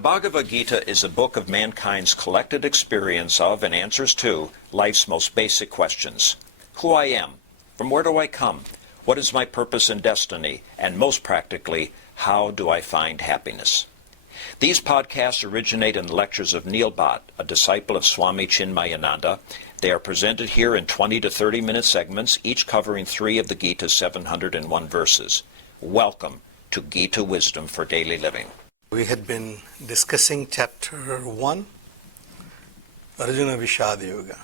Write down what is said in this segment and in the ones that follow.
Bhagavad Gita is a book of mankind's collected experience of and answers to life's most basic questions. Who I am, from where do I come, what is my purpose and destiny, and most practically, how do I find happiness? These podcasts originate in the lectures of Neil Bhatt, a disciple of Swami Chinmayananda. They are presented here in 20 to 30-minute segments, each covering 3 of the Gita's 701 verses. Welcome to Gita Wisdom for Daily Living. We had been discussing chapter 1, Arjuna Vishad Yoga,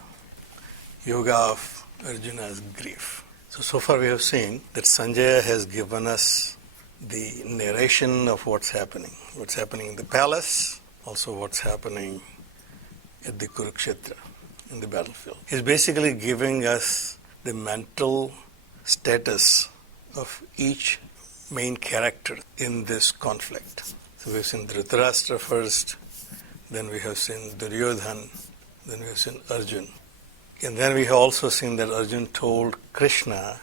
Yoga of Arjuna's grief. So far we have seen that Sanjaya has given us the narration of what's happening in the palace, also what's happening at the Kurukshetra, in the battlefield. He's basically giving us the mental status of each main character in this conflict. So we've seen Dhritarashtra first, then we have seen Duryodhan, then we have seen Arjun. And then we have also seen that Arjun told Krishna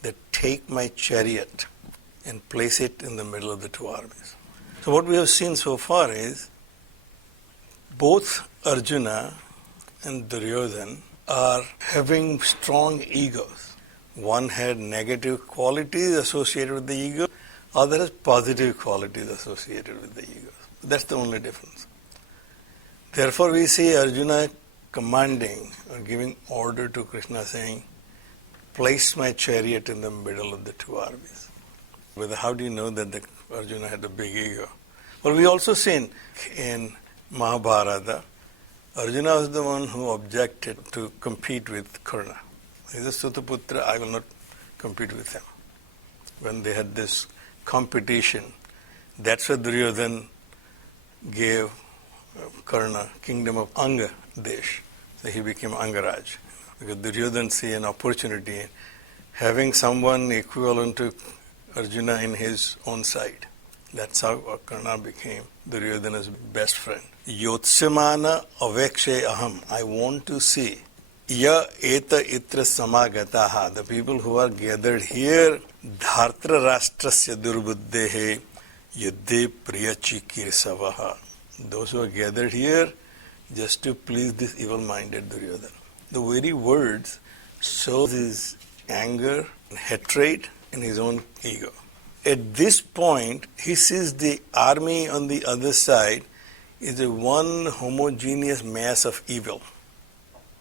that take my chariot and place it in the middle of the 2 armies. So what we have seen so far is both Arjuna and Duryodhan are having strong egos. One had negative qualities associated with the ego, other has positive qualities associated with the ego. That's the only difference. Therefore we see Arjuna commanding or giving order to Krishna saying, place my chariot in the middle of the 2 armies. How do you know that Arjuna had a big ego? Well, we also seen in Mahabharata, Arjuna was the one who objected to compete with Karna. He's a Sutaputra, I will not compete with him. When they had this competition, that's why Duryodhan gave Karna kingdom of Anga Desh. So he became Angaraj. Because Duryodhan see an opportunity having someone equivalent to Arjuna in his own side. That's how Karna became Duryodhana's best friend. Yotsamana avekshe aham. I want to see ya eta itra samagataha. The people who are gathered here, dhartra rashtrasya durbuddhehe yuddhe priyachikirsavaha. Those who are gathered here just to please this evil-minded Duryodhana. The very words shows his anger and hatred in his own ego. At this point, he sees the army on the other side is a one homogeneous mass of evil.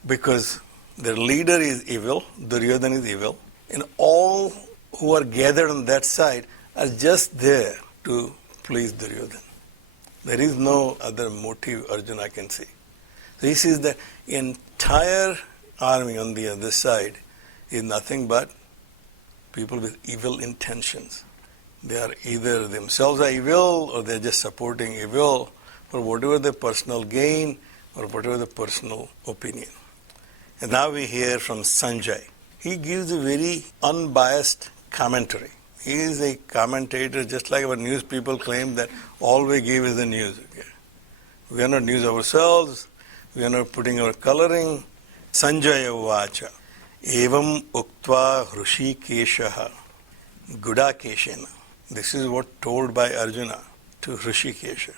Because their leader is evil, Duryodhana is evil, and all who are gathered on that side are just there to please Duryodhana. There is no other motive Arjuna can see. So he sees the entire army on the other side is nothing but people with evil intentions. They are either themselves are evil or they're just supporting evil for whatever the personal gain or whatever the personal opinion. And now we hear from Sanjay. He gives a very unbiased commentary. He is a commentator just like our news people claim that all we give is the news. Okay? We are not news ourselves. We are not putting our coloring. Sanjaya Vacha. Evam uktva Hrishikeshaha Gudakeshena. This is what told by Arjuna to Hrishikesha.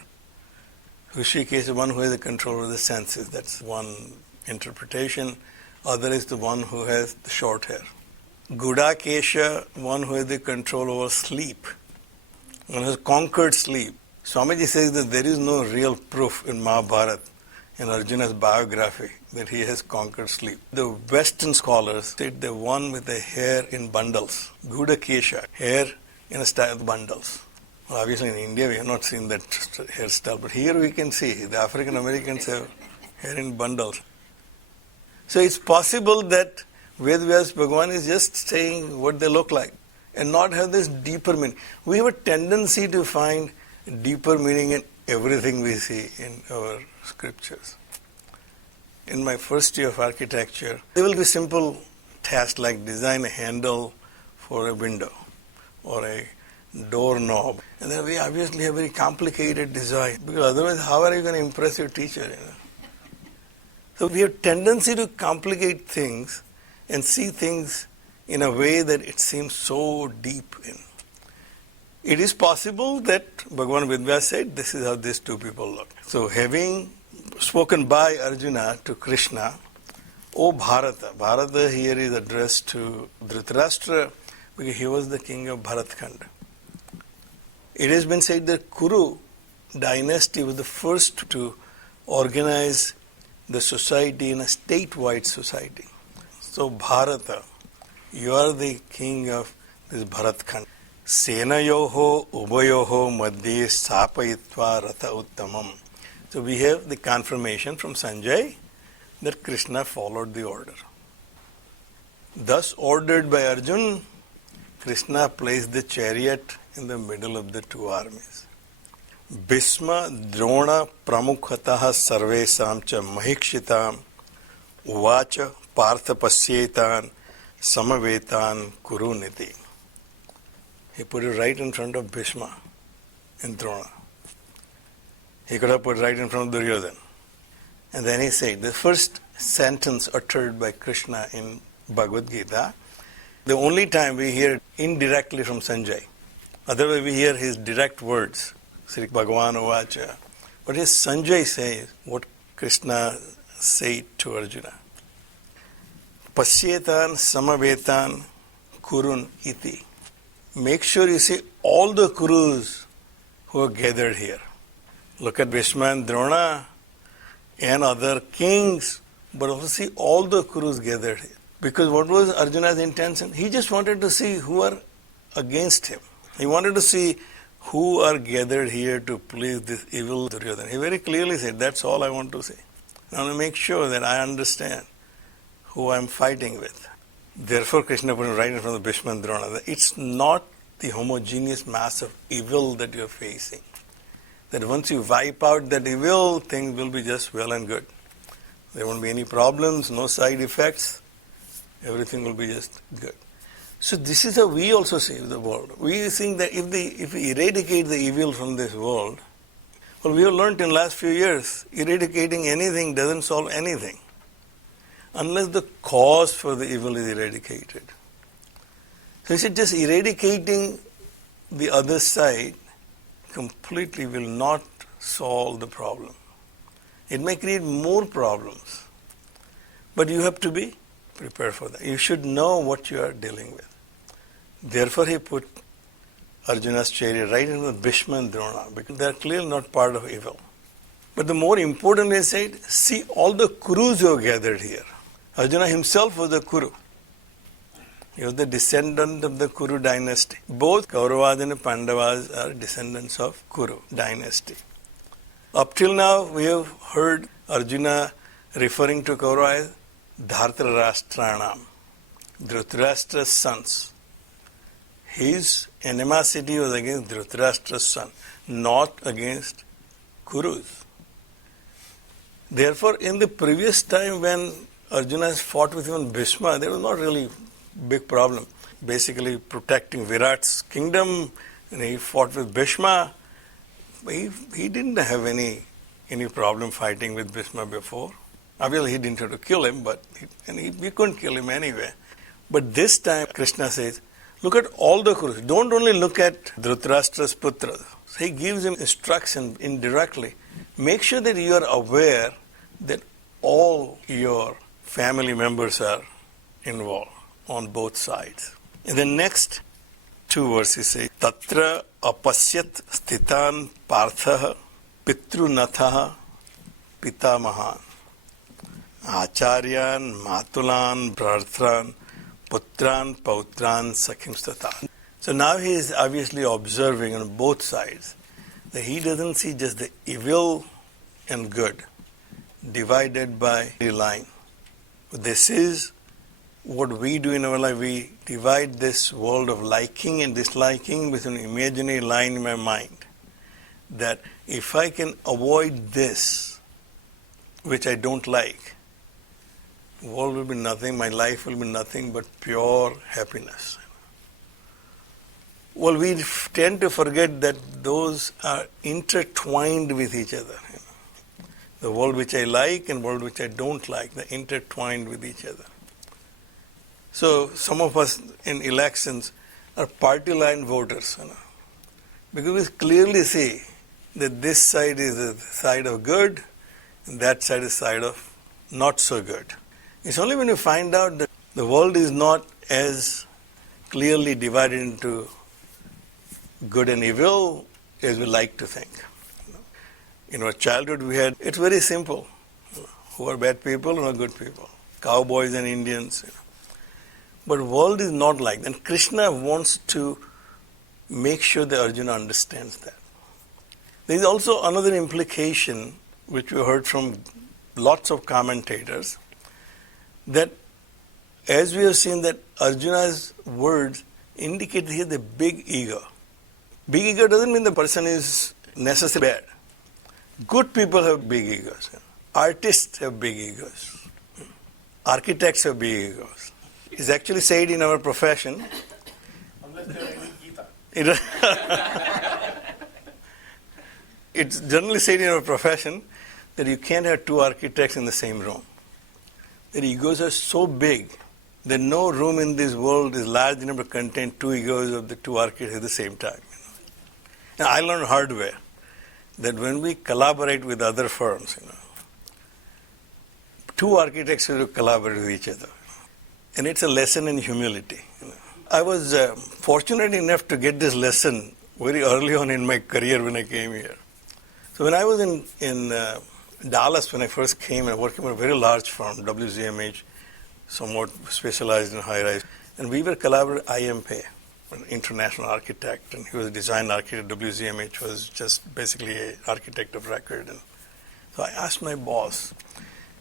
Hrishikesh is one who has the control of the senses. That's one interpretation. Other is the one who has the short hair. Gudakesha, one who has the control over sleep. One who has conquered sleep. Swamiji says that there is no real proof in Mahabharata, in Arjuna's biography, that he has conquered sleep. The Western scholars said the one with the hair in bundles, Gudakesha, hair in a style of bundles. Well, obviously in India we have not seen that hairstyle, but here we can see the African Americans have hair in bundles. So it's possible that Ved Vyas Bhagavan is just saying what they look like and not have this deeper meaning. We have a tendency to find deeper meaning in everything we see in our scriptures. In my first year of architecture, there will be simple tasks like design a handle for a window or a doorknob. And then we obviously have very complicated design, because otherwise how are you going to impress your teacher? So we have tendency to complicate things and see things in a way that it seems so deep in. It is possible that Bhagavan Vidya said, this is how these two people look. So having spoken by Arjuna to Krishna, O Bharata. Bharata here is addressed to Dhritarashtra because he was the king of Bharatkhand. It has been said that Kuru dynasty was the first to organize the society in a statewide society. So Bharata, you are the king of this Bharatkhand. Senayoho ubayoho madhye sapayitva ratha uttamam. So we have the confirmation from Sanjay that Krishna followed the order. Thus ordered by Arjuna, Krishna placed the chariot in the middle of the two armies. Bhisma Drona Pramukhataha Sarvesam cha Mahikshitam Uvacha Partha Pasyetan Samavetan Kuruniti. He put it right in front of Bhisma and Drona. He could have put right in front of Duryodhana. And then he said, the first sentence uttered by Krishna in Bhagavad Gita, the only time we hear it indirectly from Sanjay. Otherwise we hear his direct words, Sri Bhagavan Uvacha. But here Sanjay says what Krishna said to Arjuna. Pasyetan samavetan kurun iti. Make sure you see all the Kurus who are gathered here. Look at Bhishma and Drona and other kings, but also see all the Kurus gathered here. Because what was Arjuna's intention? He just wanted to see who are against him. He wanted to see who are gathered here to please this evil Duryodhana. He very clearly said, that's all I want to see. I want to make sure that I understand who I am fighting with. Therefore, Krishna put him right in front of Bhishma and Drona. It's not the homogeneous mass of evil that you are facing. That once you wipe out that evil, things will be just well and good. There won't be any problems, no side effects. Everything will be just good. So this is how we also save the world. We think that if we eradicate the evil from this world, well, we have learned in the last few years, eradicating anything doesn't solve anything unless the cause for the evil is eradicated. So he said just eradicating the other side completely will not solve the problem. It may create more problems, but you have to be prepared for that. You should know what you are dealing with. Therefore he put Arjuna's chariot right in with Bhishma and Drona because they are clearly not part of evil. But the more important is said, see all the Kurus who are gathered here. Arjuna himself was a Kuru. He was the descendant of the Kuru dynasty. Both Kauravas and Pandavas are descendants of Kuru dynasty. Up till now, we have heard Arjuna referring to Kaurava as Dhartarashtranam, Dhritarashtra's sons. His animosity was against Dhritarashtra's son, not against Kurus. Therefore, in the previous time when Arjuna fought with even Bhishma, there was not really big problem. Basically protecting Virat's kingdom, and he fought with Bhishma. He didn't have any problem fighting with Bhishma before. Obviously he didn't have to kill him, but we couldn't kill him anyway. But this time Krishna says, look at all the Kurus. Don't only look at Dhritarashtra's putra. So he gives him instruction indirectly. Make sure that you are aware that all your family members are involved on both sides. In the next two verses say, Tatra apasyat sthitan partha pitrunatha pitamahan acharyan matulan bhartran putran pautran sakhimstata. So now he is obviously observing on both sides that he doesn't see just the evil and good divided by a line. This is what we do in our life. We divide this world of liking and disliking with an imaginary line in my mind. That if I can avoid this, which I don't like, the world will be nothing, my life will be nothing but pure happiness. Well, we tend to forget that those are intertwined with each other. The world which I like and world which I don't like, they're intertwined with each other. So some of us in elections are party line voters. Because we clearly see that this side is the side of good and that side is the side of not so good. It's only when you find out that the world is not as clearly divided into good and evil as we like to think. In our childhood it's very simple. Who are bad people and who are good people. Cowboys and Indians. But world is not like that. And Krishna wants to make sure that Arjuna understands that. There is also another implication which we heard from lots of commentators, that as we have seen that Arjuna's words indicate he has a big ego. Big ego doesn't mean the person is necessarily bad. Good people have big egos. Artists have big egos. Architects have big egos. It's actually said in our profession. Unless they're reading Gita. It's generally said in our profession that you can't have two architects in the same room. Their egos are so big that no room in this world is large enough to contain two egos of the two architects at the same time. And I learned hard way that when we collaborate with other firms, two architects have to collaborate with each other. And it's a lesson in humility. I was fortunate enough to get this lesson very early on in my career when I came here. So when I was in Dallas, when I first came, I worked for a very large firm, WZMH, somewhat specialized in high-rise. And we were collaborating with IMP, an international architect, and he was a design architect. WZMH was just basically an architect of record. And so I asked my boss,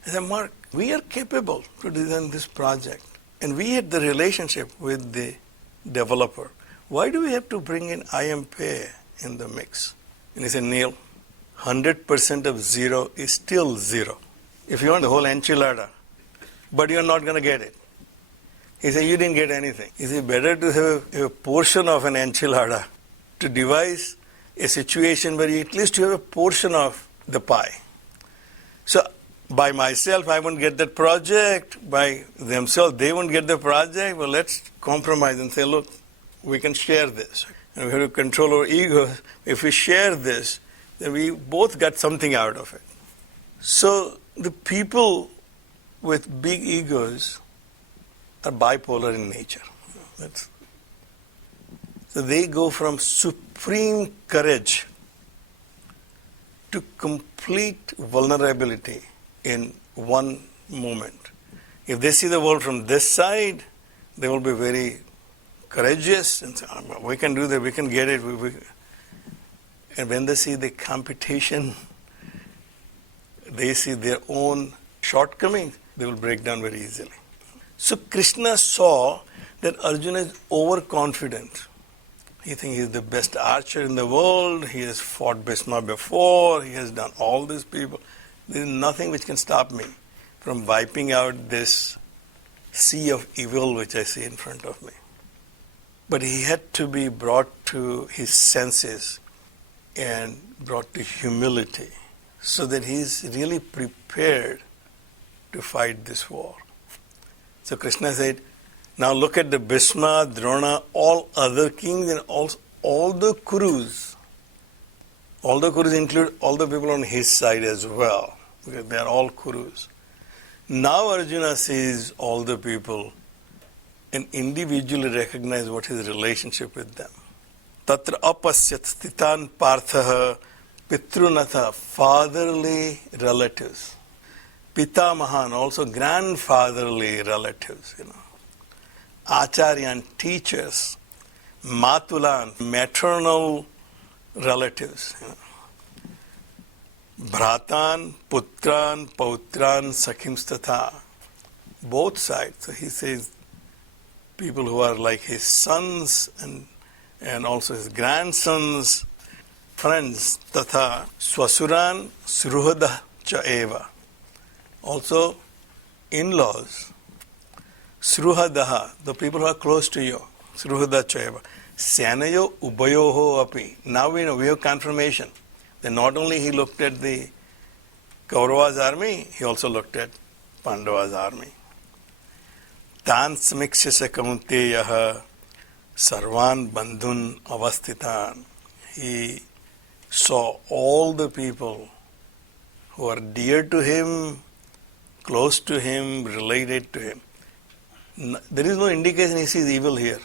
I said, Mark, we are capable to design this project. And we had the relationship with the developer. Why do we have to bring in IMP in the mix? And he said, Neil, 100% of zero is still zero. If you want the whole enchilada, but you're not going to get it. He said, you didn't get anything. He said, better to have a portion of an enchilada to devise a situation where at least you have a portion of the pie. So by myself, I won't get that project. By themselves, they won't get the project. Well, let's compromise and say, look, we can share this. And we have to control our egos. If we share this, then we both got something out of it. So the people with big egos are bipolar in nature. So they go from supreme courage to complete vulnerability in one moment. If they see the world from this side, they will be very courageous and say, oh, we can do that, we can get it. And when they see the competition, they see their own shortcomings, they will break down very easily. So Krishna saw that Arjuna is overconfident. He thinks he is the best archer in the world, he has fought Bhishma before, he has done all these people. There is nothing which can stop me from wiping out this sea of evil which I see in front of me. But he had to be brought to his senses and brought to humility so that he is really prepared to fight this war. So Krishna said, now look at the Bhishma, Drona, all other kings and all the Kurus. All the Kurus include all the people on his side as well, because they are all Kurus. Now Arjuna sees all the people and individually recognize what his relationship with them. Tatra apasyat sthitan parthaha pitrunatha, fatherly relatives. Pitamahan, also grandfatherly relatives, Acharyan, teachers. Matulan, maternal relatives. Bhratan, putran, pautran, sakhimstatha. Both sides. So he says people who are like his sons and also his grandsons, friends, tatha, swasuran, sruhada cha eva. Also in-laws, sruhadaha, the people who are close to you, sruhada cha eva. Sanayo ubayoho api. Now we know, we have confirmation that not only he looked at the Kaurava's army, he also looked at Pandava's army. Tan samikshya kaunteyaha sarvan bandhun avastitan. he saw all the people who are dear to him, close to him, related to him. There is no indication he sees evil here.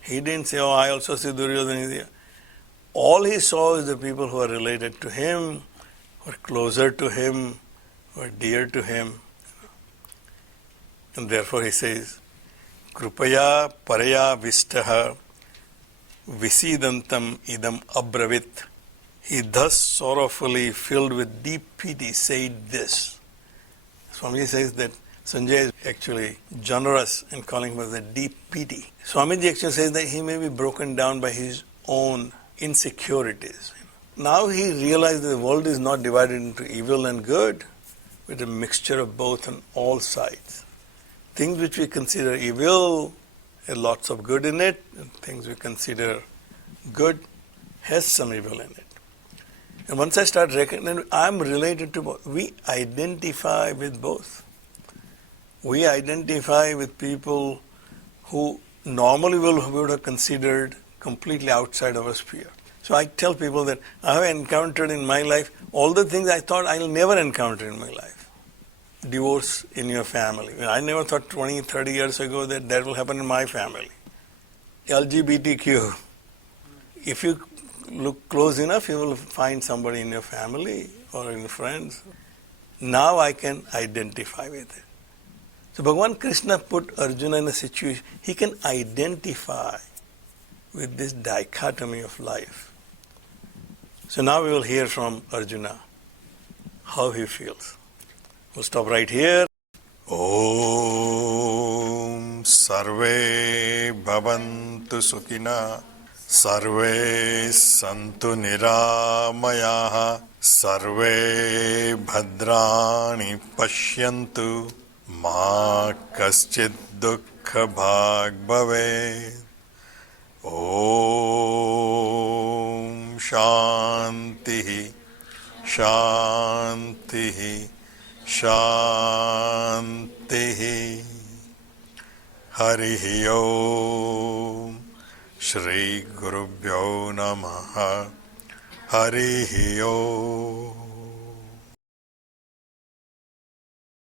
He didn't say, oh, I also see Duryodhana here. All he saw is the people who are related to him, who are closer to him, who are dear to him. And therefore he says, Krupaya paraya vistaha visidantam idam abravit. He thus sorrowfully, filled with deep pity, said this. Swamiji says that Sanjay is actually generous in calling for the deep pity. Swamiji actually says that he may be broken down by his own insecurities. Now he realized that the world is not divided into evil and good, but a mixture of both on all sides. Things which we consider evil have lots of good in it, and things we consider good has some evil in it. And once I start recognizing, I'm related to both. We identify with both. We identify with people who normally would have considered completely outside our sphere. So I tell people that I have encountered in my life all the things I thought I'll never encounter in my life. Divorce in your family. I never thought 20, 30 years ago that will happen in my family. LGBTQ. If you look close enough, you will find somebody in your family or in friends. Now I can identify with it. So Bhagavan Krishna put Arjuna in a situation, he can identify with this dichotomy of life. So now we will hear from Arjuna how he feels. We'll stop right here. Om Sarve Bhavantu Sukhina Sarve Santu Niramayaha Sarve Bhadrani Pashyantu Ma Kaschid Dukkha Bhag Bhave Om Shantihi Shantihi Shantihi Harihi Om Shri Gurubhyo Namaha Harihi Om